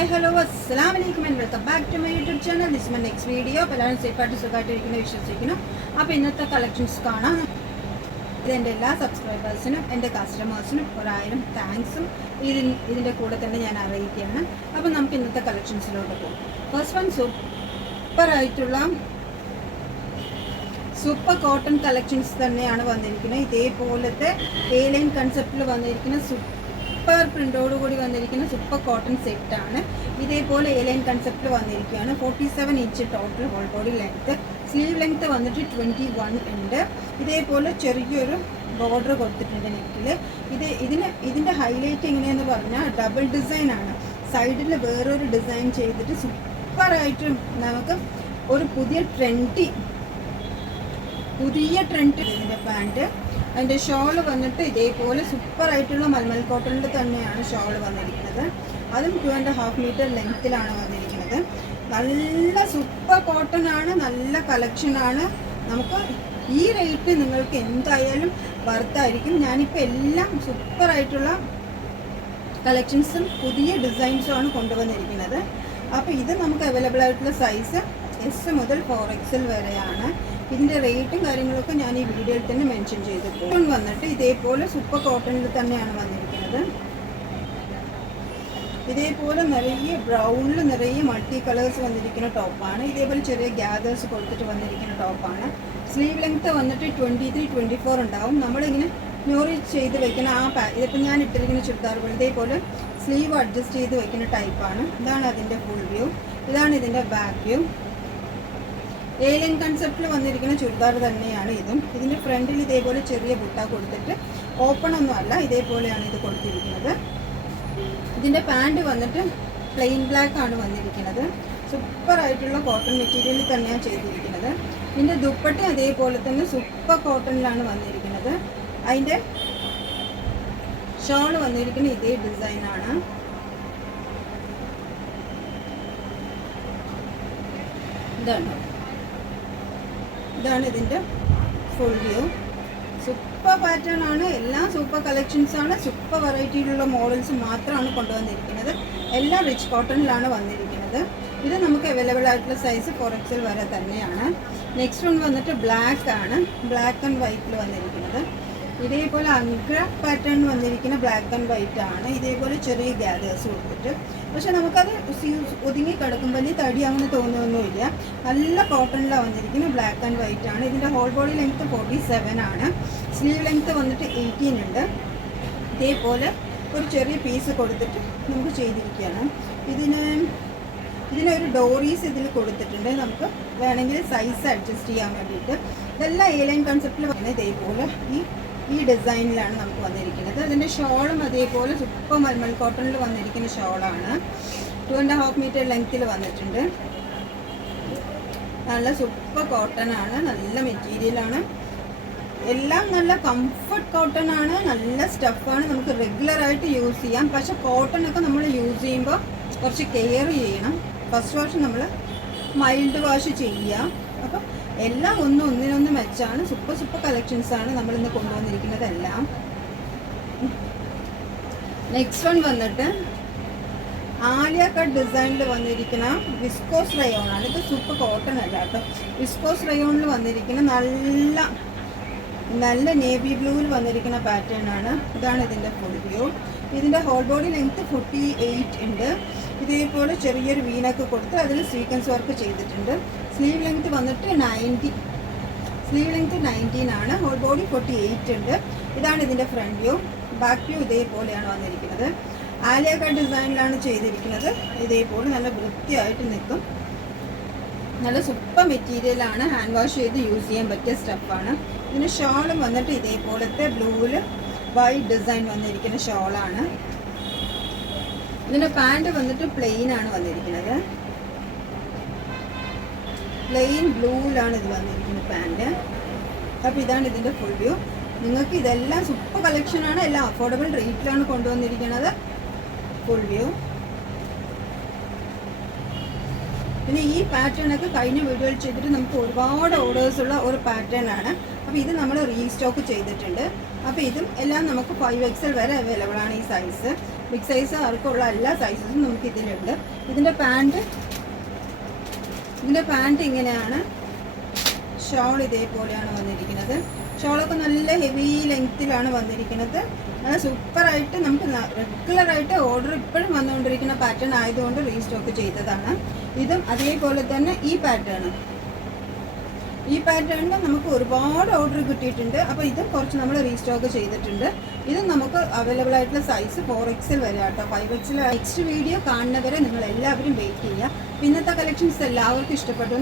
Hi, hello, assalamualaikum and welcome back to my YouTube channel. This is my next video. എല്ലാവരും സേഫായിട്ട് സുഖമായിട്ടിരിക്കുന്നു വിശ്വസിക്കുന്നു. അപ്പോൾ ഇന്നത്തെ കളക്ഷൻസ് കാണാം. ഇതെൻ്റെ എല്ലാ സബ്സ്ക്രൈബേഴ്സിനും എൻ്റെ കസ്റ്റമേഴ്സിനും 1000 താങ്ക്സും ഇതിൻ്റെ കൂടെ തന്നെ ഞാൻ അറിയിക്കുകയാണ്. അപ്പോൾ നമുക്ക് ഇന്നത്തെ കളക്ഷൻസിലോട്ട് പോകും. First one super cotton collections തന്നെയാണ് വന്നിരിക്കുന്നത്. ഇതേപോലത്തെ എ ലൈൻ കൺസെപ്റ്റിൽ വന്നിരിക്കുന്ന സൂപ്പർ പ്രിൻ്റോട് കൂടി വന്നിരിക്കുന്ന സൂപ്പർ കോട്ടൺ സെറ്റാണ്. ഇതേപോലെ എ ലൈൻ കൺസെപ്റ്റിൽ വന്നിരിക്കുകയാണ്. 47 inch total whole body length. Sleeve length വന്നിട്ട് 21 ഉണ്ട്. ഇതേപോലെ ചെറിയൊരു ബോർഡർ കൊടുത്തിട്ടുണ്ട് നെക്കിൽ. ഇതിൻ്റെ ഹൈലൈറ്റ് എങ്ങനെയാണെന്ന് പറഞ്ഞാൽ ഡബിൾ ഡിസൈനാണ്. സൈഡിൽ വേറൊരു ഡിസൈൻ ചെയ്തിട്ട് സൂപ്പറായിട്ട് നമുക്ക് ഒരു പുതിയ ട്രെൻഡ് ഇതിൻ്റെ പാൻറ്റ്. അതിൻ്റെ ഷോള് വന്നിട്ട് ഇതേപോലെ സൂപ്പറായിട്ടുള്ള മൽമൽ കോട്ടണിൽ തന്നെയാണ് ഷോള് വന്നിരിക്കുന്നത്. അതും 2.5 മീറ്റർ ലെങ്ത്തിലാണ് വന്നിരിക്കുന്നത്. നല്ല സൂപ്പർ കോട്ടൺ ആണ്, നല്ല കളക്ഷനാണ്. നമുക്ക് ഈ റേറ്റ് നിങ്ങൾക്ക് എന്തായാലും വർത്തായിരിക്കും. ഞാനിപ്പോൾ എല്ലാം സൂപ്പറായിട്ടുള്ള കളക്ഷൻസും പുതിയ ഡിസൈൻസും ആണ് കൊണ്ടുവന്നിരിക്കുന്നത്. അപ്പോൾ ഇത് നമുക്ക് അവൈലബിൾ ആയിട്ടുള്ള സൈസ് S മുതൽ 4XL വരെയാണ്. ഇതിൻ്റെ റേറ്റും കാര്യങ്ങളൊക്കെ ഞാൻ ഈ വീഡിയോയിൽ തന്നെ മെൻഷൻ ചെയ്തിട്ടുണ്ട്. വന്നിട്ട് ഇതേപോലെ സൂപ്പർ കോട്ടണിൽ തന്നെയാണ് വന്നിരിക്കുന്നത്. ഇതേപോലെ നിറയെ ബ്രൗണിൽ നിറയെ മൾട്ടി കളേഴ്സ് വന്നിരിക്കുന്ന ടോപ്പാണ്. ഇതേപോലെ ചെറിയ ഗ്യാദേഴ്സ് കൊടുത്തിട്ട് വന്നിരിക്കുന്ന ടോപ്പാണ്. സ്ലീവ് ലെങ്ത്ത് വന്നിട്ട് 23-24 ഉണ്ടാവും. നമ്മളിങ്ങനെ ന്യൂറി ചെയ്ത് വെക്കുന്ന ഇതിപ്പോൾ ഞാൻ ഇട്ടിരിക്കുന്ന ചുരിദാറുകൾ ഇതേപോലെ സ്ലീവ് അഡ്ജസ്റ്റ് ചെയ്ത് വെക്കുന്ന ടൈപ്പാണ്. ഇതാണ് അതിൻ്റെ ഫുൾ വ്യൂ. ഇതാണ് ഇതിൻ്റെ ബാക്ക് വ്യൂ. എ ലൈൻ കൺസെപ്റ്റിൽ വന്നിരിക്കുന്ന ചുരിദാർ തന്നെയാണ് ഇതും. ഇതിൻ്റെ ഫ്രണ്ടിൽ ഇതേപോലെ ചെറിയ ബുട്ട കൊടുത്തിട്ട് ഓപ്പൺ ഒന്നും അല്ല, ഇതേപോലെയാണ് ഇത് കൊടുത്തിരിക്കുന്നത്. ഇതിൻ്റെ പാൻറ് വന്നിട്ട് പ്ലെയിൻ ബ്ലാക്ക് ആണ് വന്നിരിക്കുന്നത്. സൂപ്പറായിട്ടുള്ള കോട്ടൺ മെറ്റീരിയലിൽ തന്നെയാണ് ചെയ്തിരിക്കുന്നത്. ഇതിൻ്റെ ദുപ്പട്ട അതേപോലെ തന്നെ സൂപ്പർ കോട്ടണിലാണ് വന്നിരിക്കുന്നത്. അതിൻ്റെ ഷോൾ വന്നിരിക്കുന്ന ഇതേ ഡിസൈനാണ്. ഇതാണ് ഇതിൻ്റെ ഫുൾ വ്യൂ. സൂപ്പർ പാറ്റേൺ ആണ്. എല്ലാം സൂപ്പർ കളക്ഷൻസ് ആണ്. സൂപ്പർ വെറൈറ്റിയിലുള്ള മോഡൽസ് മാത്രമാണ് കൊണ്ടുവന്നിരിക്കുന്നത്. എല്ലാം റിച്ച് കോട്ടണിലാണ് വന്നിരിക്കുന്നത്. ഇത് നമുക്ക് അവൈലബിൾ ആയിട്ടുള്ള സൈസ് 4XL വരെ തന്നെയാണ്. നെക്സ്റ്റ് വൺ വന്നിട്ട് ബ്ലാക്ക് ആണ്. ബ്ലാക്ക് ആൻഡ് വൈറ്റിൽ വന്നിരിക്കുന്നത്. ഇതേപോലെ അങ്ക്ര പാറ്റേൺ വന്നിരിക്കുന്ന ബ്ലാക്ക് ആൻഡ് വൈറ്റ് ആണ്. ഇതേപോലെ ചെറിയ ഗ്യാദേഴ്സ് കൊടുത്തിട്ട്, പക്ഷെ നമുക്കത് ഒതുങ്ങി കിടക്കും, വലിയ തടി അങ്ങനെ തോന്നുന്നൊന്നുമില്ല. നല്ല കോട്ടണിലാണ് വന്നിരിക്കുന്നത്. ബ്ലാക്ക് ആൻഡ് വൈറ്റ് ആണ്. ഇതിൻ്റെ ഹോൾ ബോഡി ലെങ്ത്ത് 47 ആണ്. സ്ലീവ് ലെങ്ത്ത് വന്നിട്ട് 18 ഉണ്ട്. ഇതേപോലെ ഒരു ചെറിയ പീസ് കൊടുത്തിട്ട് നമുക്ക് ചെയ്തിരിക്കുകയാണ്. ഇതിനൊരു ഡോറീസ് ഇതിൽ കൊടുത്തിട്ടുണ്ട്. നമുക്ക് വേണമെങ്കിൽ സൈസ് അഡ്ജസ്റ്റ് ചെയ്യാൻ വേണ്ടിയിട്ട്. ഇതെല്ലാം എ ലൈൻ കൺസെപ്റ്റിൽ വരുന്നത് ഇതേപോലെ ഈ ഡിസൈനിലാണ് നമുക്ക് വന്നിരിക്കുന്നത്. അതിൻ്റെ ഷോളും അതേപോലെ സൂപ്പർ മൽമൽ കോട്ടണിൽ വന്നിരിക്കുന്ന ഷോളാണ്. 2.5 മീറ്റർ ലെങ്ത്തിൽ വന്നിട്ടുണ്ട്. നല്ല സൂപ്പർ കോട്ടൺ ആണ്. നല്ല മെറ്റീരിയലാണ്. എല്ലാം നല്ല കംഫർട്ട് കോട്ടൺ ആണ്. നല്ല സ്റ്റഫാണ്. നമുക്ക് റെഗുലറായിട്ട് യൂസ് ചെയ്യാം. പക്ഷെ കോട്ടണൊക്കെ നമ്മൾ യൂസ് ചെയ്യുമ്പോൾ കുറച്ച് കെയർ ചെയ്യണം. ഫസ്റ്റ് വാഷ് നമ്മൾ മൈൽഡ് വാഷ് ചെയ്യുക. അപ്പം എല്ലാം ഒന്നിനൊന്ന് മെച്ചാണ്. സൂപ്പർ കളക്ഷൻസാണ് നമ്മളിന്ന് കൊണ്ടുവന്നിരിക്കുന്നത് എല്ലാം. നെക്സ്റ്റ് വൺ വന്നിട്ട് ആലിയ കട്ട് ഡിസൈനിൽ വന്നിരിക്കുന്ന വിസ്കോസ് റയോൺ ആണ്. ഇത് സൂപ്പർ കോട്ടൺ അല്ല കേട്ടോ. വിസ്കോസ് റയോണിൽ വന്നിരിക്കുന്ന നല്ല നേവി ബ്ലൂവിൽ വന്നിരിക്കുന്ന പാറ്റേൺ ആണ്. ഇതാണ് ഇതിൻ്റെ ഫുൾ വ്യൂ. ഇതിൻ്റെ ഹോൾ ബോഡി ലെങ്ത്ത് 48 ഉണ്ട്. ഇതേപോലെ ചെറിയൊരു വീനൊക്കെ കൊടുത്ത് അതിൽ സീക്വൻസ് വർക്ക് ചെയ്തിട്ടുണ്ട്. സ്ലീവ് ലെങ്ത്ത് വന്നിട്ട് 19 ആണ്. ഹോൾ ബോഡി 48 ഉണ്ട്. ഇതാണ് ഇതിൻ്റെ ഫ്രണ്ട് വ്യൂ. ബാക്ക് വ്യൂ ഇതേപോലെയാണ് വന്നിരിക്കുന്നത്. ആലിയ കട്ട് ഡിസൈനിലാണ് ചെയ്തിരിക്കുന്നത്. ഇതേപോലെ നല്ല വൃത്തിയായിട്ട് നിൽക്കും. നല്ല സൂപ്പർ മെറ്റീരിയലാണ്. ഹാൻഡ് വാഷ് ചെയ്ത് യൂസ് ചെയ്യാൻ പറ്റിയ സ്റ്റഫാണ്. ഇതിന് ഷോളും വന്നിട്ട് ഇതേപോലത്തെ ബ്ലൂവിൽ വൈറ്റ് ഡിസൈൻ വന്നിരിക്കുന്ന ഷോളാണ്. ഇതിൻ്റെ പാൻറ് വന്നിട്ട് പ്ലെയിൻ ആണ് വന്നിരിക്കുന്നത്. പ്ലെയിൻ ബ്ലൂവിലാണ് ഇത് വന്നിരിക്കുന്നത് പാൻറ്. അപ്പോൾ ഇതാണ് ഇതിൻ്റെ ഫുൾ വ്യൂ. നിങ്ങൾക്ക് ഇതെല്ലാം സൂപ്പർ കളക്ഷനാണ്. എല്ലാം അഫോർഡബിൾ റേറ്റിലാണ് കൊണ്ടുവന്നിരിക്കുന്നത്. Full view. പിന്നെ ഈ പാറ്റേൺ ഒക്കെ കഴിഞ്ഞ വീഡിയോയിൽ ചെയ്തിട്ട് നമുക്ക് ഒരുപാട് ഓർഡേഴ്സുള്ള ഒരു പാറ്റേൺ ആണ്. അപ്പോൾ ഇത് നമ്മൾ റീസ്റ്റോക്ക് ചെയ്തിട്ടുണ്ട്. അപ്പോൾ ഇതും എല്ലാം നമുക്ക് 5XL വരെ അവൈലബിൾ ആണ് ഈ സൈസ്. ബിഗ് സൈസ് ആർക്കുള്ള എല്ലാ സൈസസും നമുക്ക് ഇതിലുണ്ട്. ഇതിൻ്റെ പാൻറ്റ് ഇങ്ങനെയാണ്. ഷോൾ ഇതേപോലെയാണ് വന്നിരിക്കുന്നത്. ഷോളൊക്കെ നല്ല ഹെവി ലെങ്ത്തിലാണ് വന്നിരിക്കുന്നത്. അത് സൂപ്പറായിട്ട് നമുക്ക് റെഗുലറായിട്ട് ഓർഡർ ഇപ്പോഴും വന്നുകൊണ്ടിരിക്കുന്ന പാറ്റേൺ ആയതുകൊണ്ട് റീസ്റ്റോക്ക് ചെയ്തതാണ്. ഇതും അതേപോലെ തന്നെ ഈ പാറ്റേണിൽ നമുക്ക് ഒരുപാട് ഓർഡർ കിട്ടിയിട്ടുണ്ട്. അപ്പോൾ ഇതും കുറച്ച് നമ്മൾ റീസ്റ്റോക്ക് ചെയ്തിട്ടുണ്ട്. ഇതും നമുക്ക് അവൈലബിൾ ആയിട്ടുള്ള സൈസ് 4XL വരെ കേട്ടോ. 5XL നെക്സ്റ്റ് വീഡിയോ കാണുന്നവരെ നിങ്ങൾ എല്ലാവരും വെയിറ്റ് ചെയ്യുക. ഇന്നത്തെ കളക്ഷൻസ് എല്ലാവർക്കും ഇഷ്ടപ്പെട്ടു.